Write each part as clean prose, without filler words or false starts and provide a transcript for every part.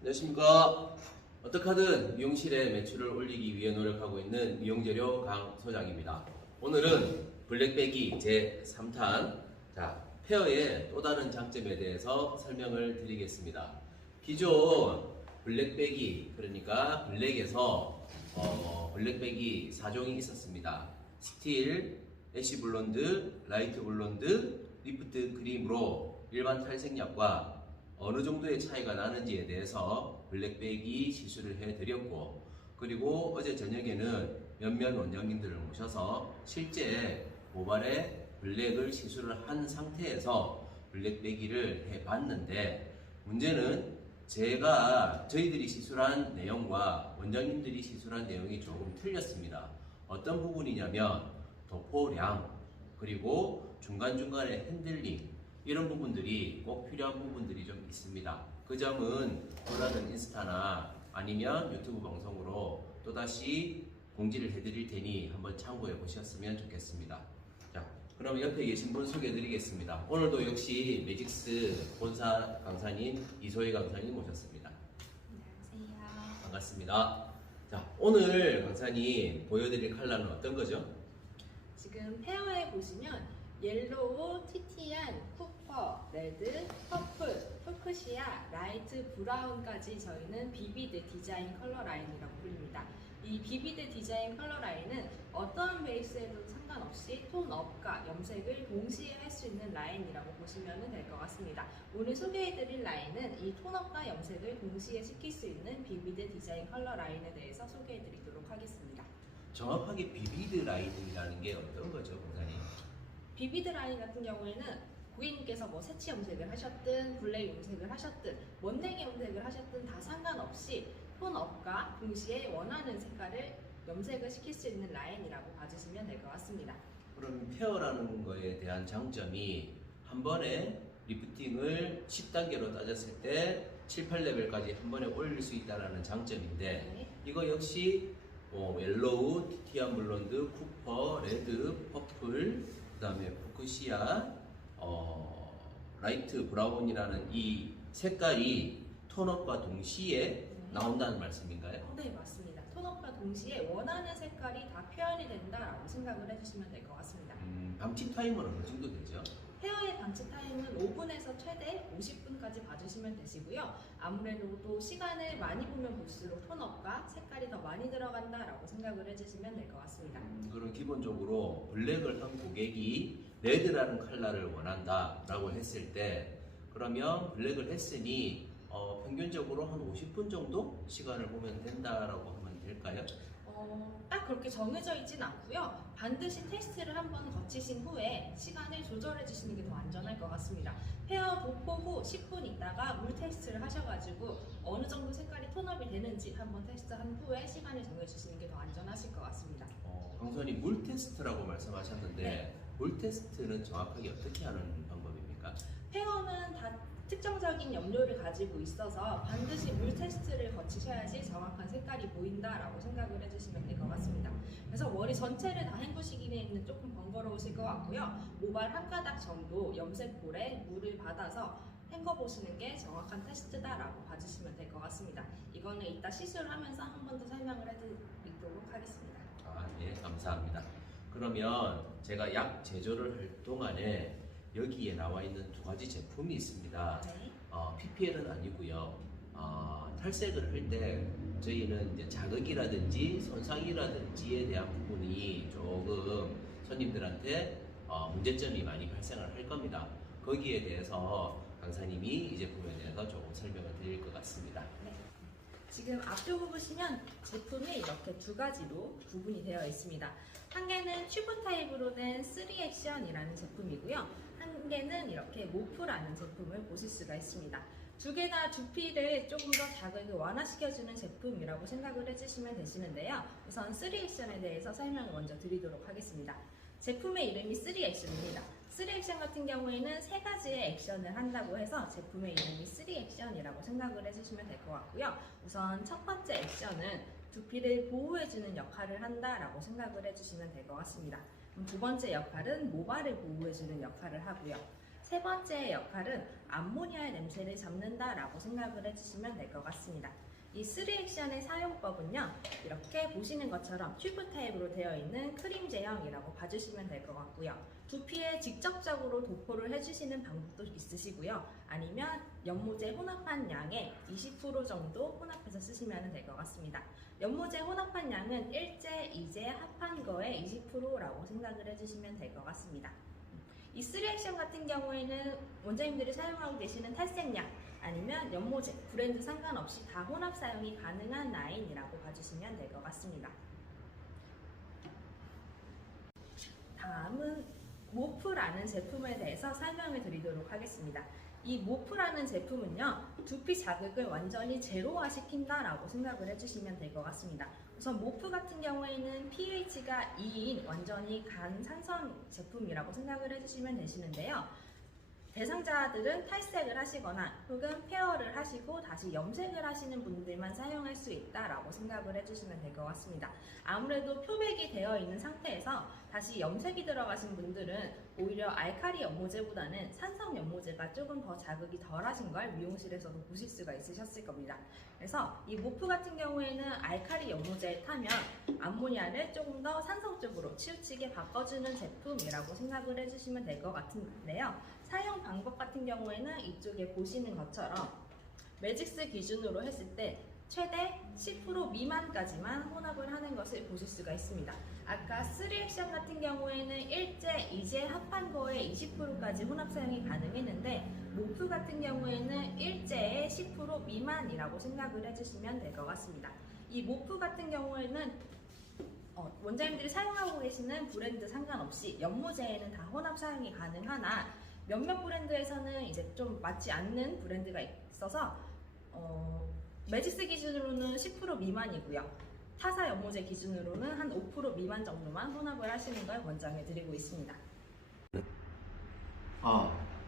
안녕하십니까. 어떻게든 미용실의 매출을 올리기 위해 노력하고 있는 미용재료 강 소장입니다. 오늘은 블랙배기 제 3탄 페어의 또 다른 장점에 대해서 설명을 드리겠습니다. 기존 블랙배기, 그러니까 블랙에서 블랙배기 4종이 있었습니다. 스틸, 애쉬 블론드, 라이트 블론드, 리프트 크림으로 일반 탈색약과 어느 정도의 차이가 나는지에 대해서 블랙배기 시술을 해드렸고, 그리고 어제 저녁에는 몇몇 원장님들을 모셔서 실제 모발에 블랙을 시술을 한 상태에서 블랙배기를 해봤는데, 문제는 저희들이 시술한 내용과 원장님들이 시술한 내용이 조금 틀렸습니다. 어떤 부분이냐면 도포량, 그리고 중간중간에 핸들링, 이런 부분들이 꼭 필요한 부분들이 좀 있습니다. 그 점은 원하는 인스타나 아니면 유튜브 방송으로 또다시 공지를 해드릴 테니 한번 참고해 보셨으면 좋겠습니다. 자, 그럼 옆에 계신 분 소개해 드리겠습니다. 오늘도 역시 매직스 본사 강사님 이소희 강사님 모셨습니다. 안녕하세요. 반갑습니다. 자, 오늘 강사님 보여드릴 컬러는 어떤 거죠? 지금 페어에 보시면 옐로우, 티티안, 쿠퍼, 레드, 퍼플, 푸크시아, 라이트 브라운까지 저희는 비비드 디자인 컬러 라인이라고 부릅니다. 이 비비드 디자인 컬러 라인은 어떠한 베이스에도 상관없이 톤업과 염색을 동시에 할 수 있는 라인이라고 보시면 될 것 같습니다. 오늘 소개해드릴 라인은 이 톤업과 염색을 동시에 시킬 수 있는 비비드 디자인 컬러 라인에 대해서 소개해드리도록 하겠습니다. 정확하게 비비드 라인이라는 게 어떤 거죠, 강사님? 비비드 라인 같은 경우에는 고객님께서 뭐 새치 염색을 하셨든 블랙 염색을 하셨든 먼댕이 염색을 하셨든 다 상관없이 톤업과 동시에 원하는 색깔을 염색을 시킬 수 있는 라인이라고 봐주시면 될 것 같습니다. 그럼 페어라는 거에 대한 장점이 한 번에 리프팅을 10단계로 따졌을 때 7, 8레벨까지 한 번에 올릴 수 있다는 장점인데, 네. 이거 역시 옐로우, 티티안 블론드, 쿠퍼, 레드, 퍼플, 그 다음에 푸크시아, 라이트 브라운이라는 이 색깔이 톤업과 동시에 나온다는 말씀인가요? 네, 맞습니다. 톤업과 동시에 원하는 색깔이 다 표현이 된다라고 생각을 해주시면 될 것 같습니다. 방치 타임은 어느 정도 되죠? 헤어의 방치 타임은 5분에서 최대 50분까지 봐주시면 되시고요. 아무래도 또 시간을 많이 보면 볼수록 톤업과 색깔이 더 많이 들어간다라고 생각을 해주시면 될 것 같습니다. 그럼 기본적으로 블랙을 한 고객이 레드라는 컬러를 원한다라고 했을 때, 그러면 블랙을 했으니 평균적으로 한 50분 정도 시간을 보면 된다라고 하면 될까요? 딱 그렇게 정해져 있진 않고요. 반드시 테스트를 한번 거치신 후에 시간을 조절해 주시는 게 더 안전할 것 같습니다. 페어 도포 후 10분 있다가 물 테스트를 하셔가지고 어느 정도 색깔이 톤업이 되는지 한번 테스트한 후에 시간을 정해주시는 게 더 안전하실 것 같습니다. 강사님, 물 테스트라고 말씀하셨는데, 네. 물 테스트는 정확하게 어떻게 하는 방법입니까? 페어는 다 특정적인 염료를 가지고 있어서 반드시 물 테스트를 거치셔야지 정확한 색깔이 보인다라고 생각을 해주시면 될 것 같습니다. 그래서 머리 전체를 다 헹구시기에는 조금 번거로우실 것 같고요. 모발 한 가닥 정도 염색볼에 물을 받아서 헹궈 보시는 게 정확한 테스트다라고 봐주시면 될 것 같습니다. 이거는 이따 시술을 하면서 한 번 더 설명을 해드리도록 하겠습니다. 네, 감사합니다. 그러면 제가 약 제조를 할 동안에 여기에 나와 있는 두 가지 제품이 있습니다. 네. PPL은 아니고요. 탈색을 할 때 저희는 이제 자극이라든지 손상이라든지에 대한 부분이 조금 손님들한테 문제점이 많이 발생을 할 겁니다. 거기에 대해서 강사님이 이 제품에 대해서 조금 설명을 드릴 것 같습니다. 네. 지금 앞쪽을 보시면 제품이 이렇게 두 가지로 구분이 되어 있습니다. 한 개는 튜브 타입으로 된 3액션이라는 제품이고요. 한 개는 이렇게 모프라는 제품을 보실 수가 있습니다. 두 개 다 두피를 조금 더 자극을 완화시켜주는 제품이라고 생각을 해주시면 되시는데요. 우선 3액션에 대해서 설명을 먼저 드리도록 하겠습니다. 제품의 이름이 3액션입니다. 3액션 같은 경우에는 세 가지의 액션을 한다고 해서 제품의 이름이 3액션이라고 생각을 해주시면 될 것 같고요. 우선 첫 번째 액션은 두피를 보호해주는 역할을 한다라고 생각을 해주시면 될 것 같습니다. 그럼 두 번째 역할은 모발을 보호해주는 역할을 하고요. 세 번째 역할은 암모니아의 냄새를 잡는다라고 생각을 해주시면 될 것 같습니다. 이 3액션의 사용법은요, 이렇게 보시는 것처럼 튜브 타입으로 되어 있는 크림 제형이라고 봐주시면 될 것 같고요. 두피에 직접적으로 도포를 해주시는 방법도 있으시고요. 아니면 연모제 혼합한 양의 20% 정도 혼합해서 쓰시면 될 것 같습니다. 연모제 혼합한 양은 1제, 2제 합한 거에 20%라고 생각을 해주시면 될 것 같습니다. 이 3액션 같은 경우에는 원장님들이 사용하고 계시는 탈색약 아니면 연모제, 브랜드 상관없이 다 혼합 사용이 가능한 라인이라고 봐주시면 될 것 같습니다. 다음은 모프라는 제품에 대해서 설명을 드리도록 하겠습니다. 이 모프라는 제품은요, 두피 자극을 완전히 제로화 시킨다라고 생각을 해주시면 될 것 같습니다. 우선 모프 같은 경우에는 pH가 2인 완전히 간산성 제품이라고 생각을 해주시면 되시는데요. 대상자들은 탈색을 하시거나 혹은 페어를 하시고 다시 염색을 하시는 분들만 사용할 수 있다라고 생각을 해주시면 될 것 같습니다. 아무래도 표백이 되어 있는 상태에서 다시 염색이 들어가신 분들은 오히려 알칼리 연모제보다는 산성 연모제가 조금 더 자극이 덜하신 걸 미용실에서도 보실 수가 있으셨을 겁니다. 그래서 이 모프 같은 경우에는 알칼리 연모제에 타면 암모니아를 조금 더 산성 쪽으로 치우치게 바꿔주는 제품이라고 생각을 해주시면 될 것 같은데요. 사용 방법 같은 경우에는 이쪽에 보시는 것처럼 매직스 기준으로 했을 때 최대 10% 미만까지만 혼합을 하는 것을 보실 수가 있습니다. 아까 3액션 같은 경우에는 1제, 2제 합한 거에 20%까지 혼합 사용이 가능했는데 모프 같은 경우에는 1제에 10% 미만이라고 생각을 해주시면 될 것 같습니다. 이 모프 같은 경우에는 원장님들이 사용하고 계시는 브랜드 상관없이 연모제에는 다 혼합 사용이 가능하나 몇몇 브랜드에서는 이제 좀 맞지 않는 브랜드가 있어서 매직스 기준으로는 10% 미만이고요. 타사 연모제 기준으로는 한 5% 미만 정도만 혼합을 하시는 걸 권장해 드리고 있습니다.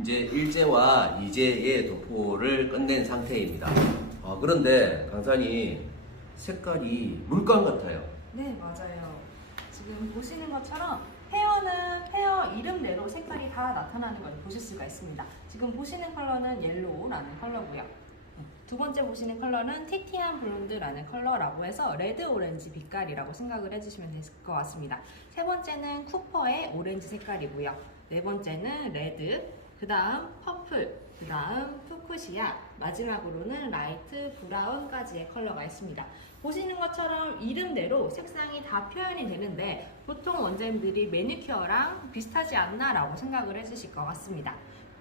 이제 1제와 2제의 도포를 끝낸 상태입니다. 그런데 강사님 색깔이 물감 같아요. 네, 맞아요. 지금 보시는 것처럼 헤어는 헤어 이름대로 색깔이 다 나타나는 걸 보실 수가 있습니다. 지금 보시는 컬러는 옐로우라는 컬러고요. 두 번째 보시는 컬러는 티티안 블론드라는 컬러라고 해서 레드 오렌지 빛깔이라고 생각을 해주시면 될 것 같습니다. 세 번째는 쿠퍼의 오렌지 색깔이고요. 네 번째는 레드, 그 다음 퍼플, 그 다음 푸쿠시아, 마지막으로는 라이트 브라운까지의 컬러가 있습니다. 보시는 것처럼 이름대로 색상이 다 표현이 되는데 보통 원장님들이 매니큐어랑 비슷하지 않나라고 생각을 해주실 것 같습니다.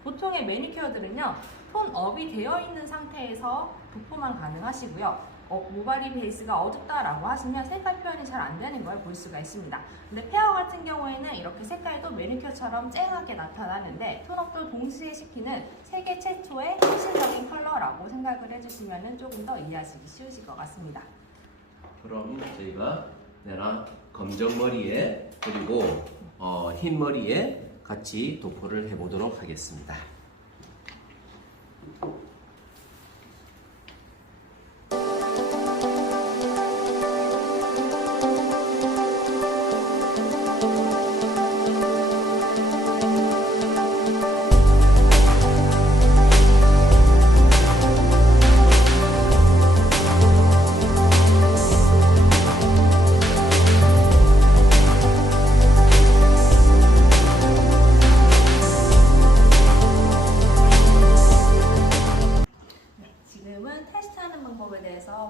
보통의 매니큐어들은요, 톤업이 되어 있는 상태에서 도포만 가능하시고요. 모발이 베이스가 어둡다라고 하시면 색깔 표현이 잘 안 되는 걸 볼 수가 있습니다. 근데 페어 같은 경우에는 이렇게 색깔도 매니큐어처럼 쨍하게 나타나는데 톤업도 동시에 시키는 세계 최초의 혁신적인 컬러라고 생각을 해주시면 조금 더 이해하시기 쉬우실 것 같습니다. 그럼 저희가 내나 검정 머리에 그리고 흰 머리에 같이 도포를 해보도록 하겠습니다.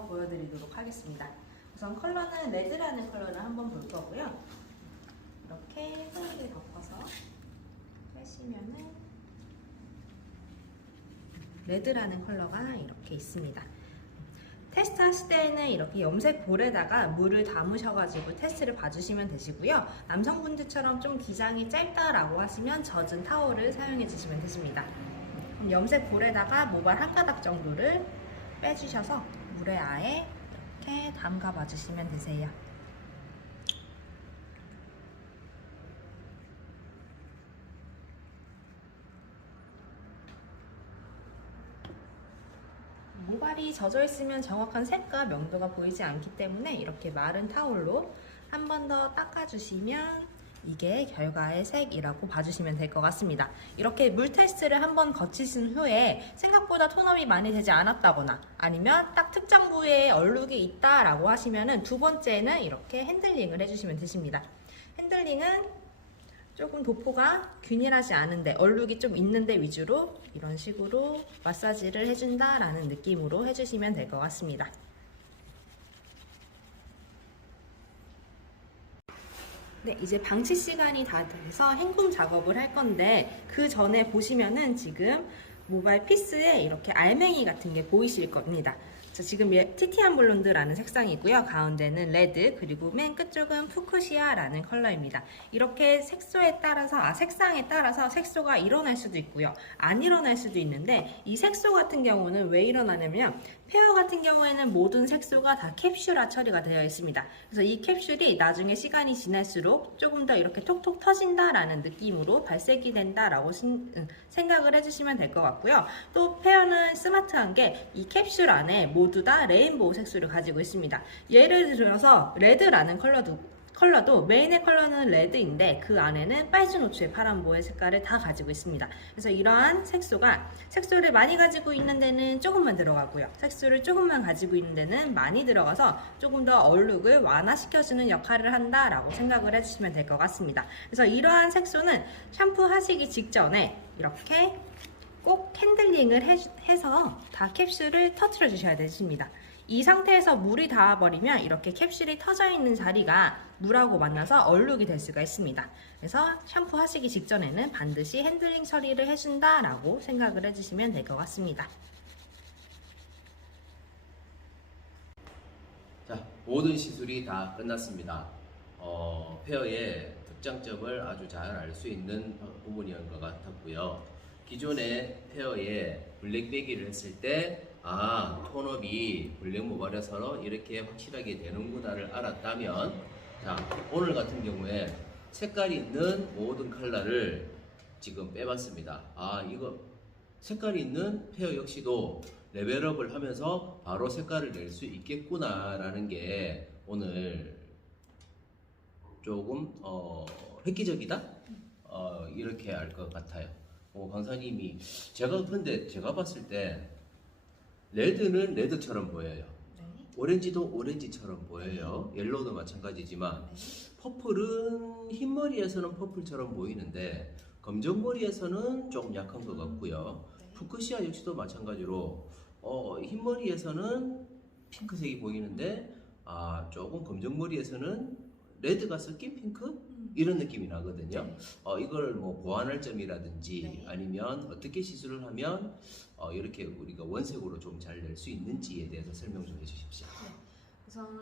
보여드리도록 하겠습니다. 우선 컬러는 레드라는 컬러를 한번 볼 거고요. 이렇게 소리를 덮어서 빼시면은 레드라는 컬러가 이렇게 있습니다. 테스트 하실 때에는 이렇게 염색 볼에다가 물을 담으셔가지고 테스트를 봐주시면 되시고요. 남성분들처럼 좀 기장이 짧다라고 하시면 젖은 타올을 사용해 주시면 되십니다. 그럼 염색 볼에다가 모발 한 가닥 정도를 빼주셔서 물에 아예 이렇게 담가 봐주시면 되세요. 모발이 젖어 있으면 정확한 색과 명도가 보이지 않기 때문에 이렇게 마른 타올로 한 번 더 닦아주시면 이게 결과의 색이라고 봐주시면 될 것 같습니다. 이렇게 물 테스트를 한번 거치신 후에 생각보다 톤업이 많이 되지 않았다거나 아니면 딱 특정 부위에 얼룩이 있다라고 하시면은 두 번째는 이렇게 핸들링을 해주시면 되십니다. 핸들링은 조금 도포가 균일하지 않은데 얼룩이 좀 있는데 위주로 이런 식으로 마사지를 해준다라는 느낌으로 해주시면 될 것 같습니다. 네, 이제 방치 시간이 다 돼서 헹굼 작업을 할 건데 그 전에 보시면은 지금 모발 피스에 이렇게 알맹이 같은 게 보이실 겁니다. 자, 지금 티티안 블론드라는 색상이고요. 가운데는 레드, 그리고 맨 끝쪽은 푸쿠시아라는 컬러입니다. 이렇게 색상에 따라서 색소가 일어날 수도 있고요. 안 일어날 수도 있는데 이 색소 같은 경우는 왜 일어나냐면 페어 같은 경우에는 모든 색소가 다 캡슐화 처리가 되어 있습니다. 그래서 이 캡슐이 나중에 시간이 지날수록 조금 더 이렇게 톡톡 터진다라는 느낌으로 발색이 된다라고 생각을 해주시면 될 것 같고요. 또 페어는 스마트한 게 이 캡슐 안에 모두 다 레인보우 색소를 가지고 있습니다. 예를 들어서 레드라는 컬러도 메인의 컬러는 레드인데 그 안에는 빨주노초의 파란보의 색깔을 다 가지고 있습니다. 그래서 이러한 색소를 많이 가지고 있는 데는 조금만 들어가고요. 색소를 조금만 가지고 있는 데는 많이 들어가서 조금 더 얼룩을 완화시켜주는 역할을 한다라고 생각을 해주시면 될 것 같습니다. 그래서 이러한 색소는 샴푸 하시기 직전에 이렇게 꼭 핸들링을 해서 다 캡슐을 터트려 주셔야 되십니다. 이 상태에서 물이 닿아버리면 이렇게 캡슐이 터져 있는 자리가 물하고 만나서 얼룩이 될 수가 있습니다. 그래서 샴푸 하시기 직전에는 반드시 핸들링 처리를 해준다라고 생각을 해주시면 될 것 같습니다. 자, 모든 시술이 다 끝났습니다. 페어의 특장점을 아주 잘 알 수 있는 부분이었던 것 같았고요. 기존의 페어에 블랙배기를 했을 때 톤업이 블랙 모발에서는 이렇게 확실하게 되는구나를 알았다면, 자, 오늘 같은 경우에 색깔 있는 모든 컬러를 지금 빼봤습니다. 이거 색깔 있는 페어 역시도 레벨업을 하면서 바로 색깔을 낼 수 있겠구나라는 게 오늘 조금 획기적이다? 이렇게 알 것 같아요. 강사님이 제가 봤을 때 레드는 레드처럼 보여요. 네. 오렌지도 오렌지처럼 보여요. 옐로우도 마찬가지지만 퍼플은 흰머리에서는 퍼플처럼 보이는데 검정머리에서는 조금 약한 것 같고요. 푸크시아 역시도 마찬가지로 흰머리에서는 핑크색이 보이는데 조금 검정머리에서는 레드가 섞인 핑크? 이런 느낌이 나거든요. 이걸 뭐 보완할 점이라든지 아니면 어떻게 시술을 하면 이렇게 우리가 원색으로 좀 잘 낼 수 있는지에 대해서 설명 좀 해주십시오. 우선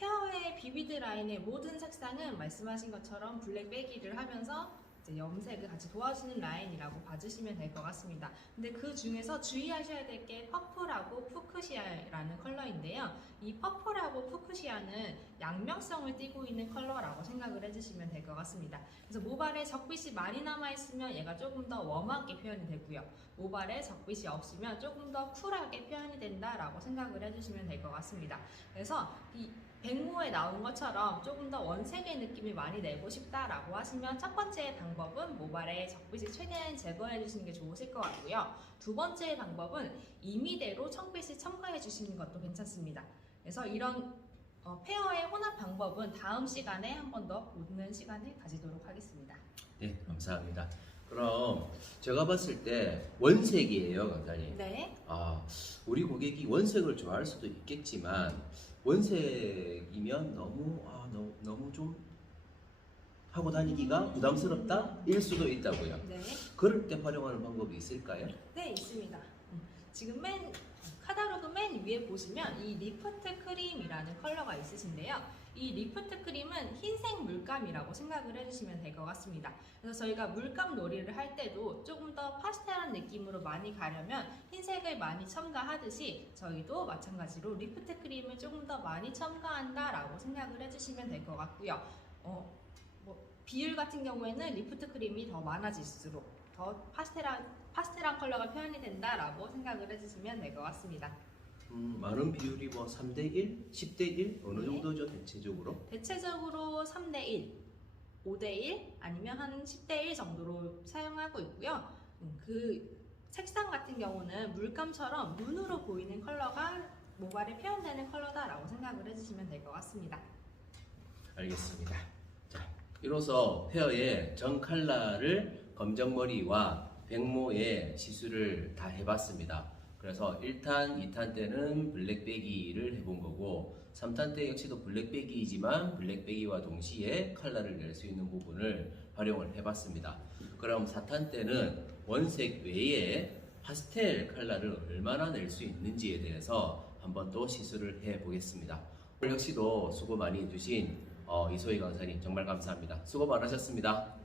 헤어의 비비드 라인의 모든 색상은 말씀하신 것처럼 블랙배기를 하면서 이제 염색을 같이 도와주는 라인이라고 봐주시면 될 것 같습니다. 근데 그 중에서 주의하셔야 될 게 퍼플하고 푸크시아라는 컬러인데요. 이 퍼플하고 푸크시아는 양면성을 띠고 있는 컬러라고 생각을 해주시면 될 것 같습니다. 그래서 모발에 적빛이 많이 남아있으면 얘가 조금 더 웜하게 표현이 되고요. 모발에 적빛이 없으면 조금 더 쿨하게 표현이 된다라고 생각을 해주시면 될 것 같습니다. 그래서 이 백모에 나온 것처럼 조금 더 원색의 느낌을 많이 내고 싶다라고 하시면 첫 번째 방법은 모발에 적빛을 최대한 제거해 주시는 게 좋으실 것 같고요. 두 번째 방법은 임의대로 청빛을 첨가해 주시는 것도 괜찮습니다. 그래서 이런 페어의 혼합 방법은 다음 시간에 한 번 더 묻는 시간을 가지도록 하겠습니다. 네, 감사합니다. 그럼 제가 봤을 때 원색이에요, 강사님. 네. 우리 고객이 원색을 좋아할 수도 있겠지만 원색이면 너무 좀 하고 다니기가 부담스럽다? 일 수도 있다고요. 네. 그럴 때 활용하는 방법이 있을까요? 네, 있습니다. 지금 카탈로그 맨 위에 보시면 이 리프트 크림이라는 컬러가 있으신데요. 이 리프트 크림은 흰색 물감이라고 생각을 해주시면 될 것 같습니다. 그래서 저희가 물감 놀이를 할 때도 조금 더 파스텔한 느낌으로 많이 가려면 흰색을 많이 첨가하듯이 저희도 마찬가지로 리프트 크림을 조금 더 많이 첨가한다라고 생각을 해주시면 될 것 같고요. 비율 같은 경우에는 리프트 크림이 더 많아질수록 더 파스텔한 컬러가 표현이 된다라고 생각을 해주시면 될 것 같습니다. 많은 비율이 3대1, 10대1 어느 정도죠 대체적으로? 대체적으로 3대1. 5대1 아니면 한 10대1 정도로 사용하고 있고요. 그 색상 같은 경우는 물감처럼 눈으로 보이는 컬러가 모발에 표현되는 컬러다라고 생각을 해주시면 될 것 같습니다. 알겠습니다. 자, 이로써 헤어의 전 컬러를 검정머리와 백모의 시술을 다 해봤습니다. 그래서 1탄, 2탄 때는 블랙배기를 해본 거고 3탄 때 역시도 블랙배기이지만 블랙배기와 동시에 컬러를 낼 수 있는 부분을 활용을 해봤습니다. 그럼 4탄 때는 원색 외에 파스텔 컬러를 얼마나 낼 수 있는지에 대해서 한번 또 시술을 해보겠습니다. 오늘 역시도 수고 많이 해주신 이소희 강사님 정말 감사합니다. 수고 많으셨습니다.